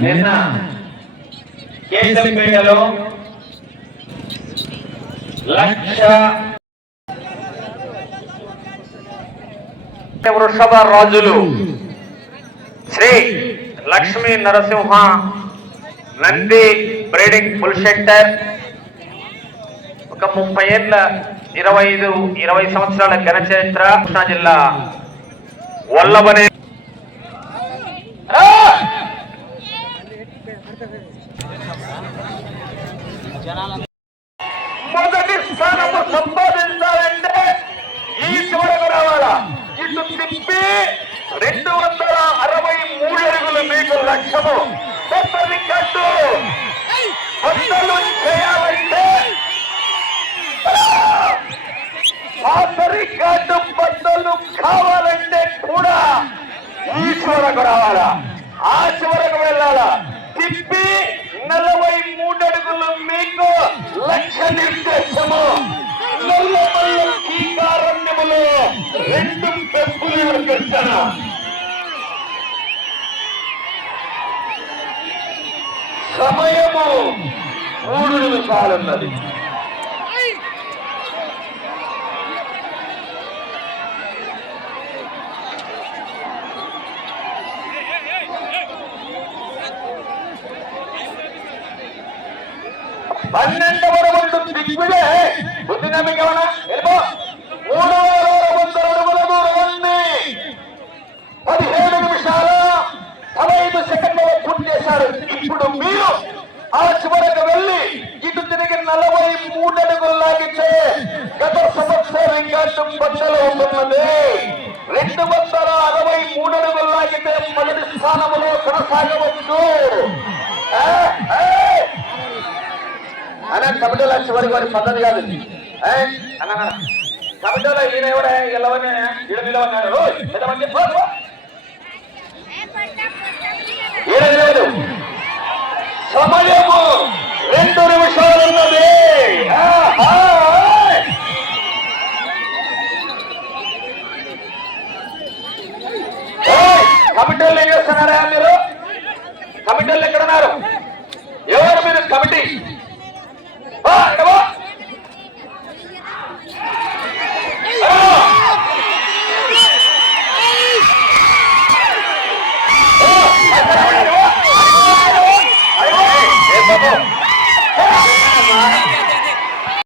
నిన్న కేశంపేటలో లక్ష వృషభ రాజులు Shri Lakshmi Narasimha Nandi breeding full shelter ఒక ముప్పై ఏళ్ళ ఇరవై ఐదు ఇరవై సంవత్సరాల ఘన చరిత్ర కృష్ణా జిల్లా వల్లభనే మొదటి స్థానము సంపాదించాలంటే ఈ చివరకు రావాలా? ఇటు తిప్పి రెండు వందల అరవై మూడు అడుగులు మీకు లక్ష్యము. కొత్త రికార్డు వందలు చేయాలంటే ఆ రికార్డు బద్దలు కావాలంటే కూడా ఈ చివరకు రావాలా? ఆ చివరకు వెళ్ళాలా? తిప్పి నలభై మూడు అడుగులు మీకు లక్ష నిర్దేశము. నల్లమల్ల కీకారణ్యములో రెండు పెంపులు కట్టాను. సమయము మూడు నిమిషాలున్నది. పన్నెండవ రౌండ్ దిగ్విజయ బుద్ధి నమ్మిక వెళ్ళిపో. మూడవ రౌండ్ అడుగుల దూరం ఉంది పదిహేడు నిమిషాలు పదహైదు సెకండ్లలో పూర్తి చేశారు. ఇప్పుడు మీరు ఆ చివరకు వెళ్ళి ఇటు తిరిగి నలభై మూడు అడుగులు లాగితే గత సంవత్సరం రికార్డు బట్టలు అవుతున్నది రెండు వందల అరవై మూడు అడుగులు లాగితే మొదటి స్థానంలో కొనసాగి ఏ, ఏ, కబడ్డీలో కమిటీలో చివరి వారి పద్ధతి కాదు కబడ్డీలో ఈయన ఎవడే ఎల్లవనే ఈడ నిలవన్నాడు ఓయ్, ఈడ నిలవదు సమయము రెండు నిమిషాలు ఉన్నది కబడ్డీలో ఏం చేస్తున్నారా మీరు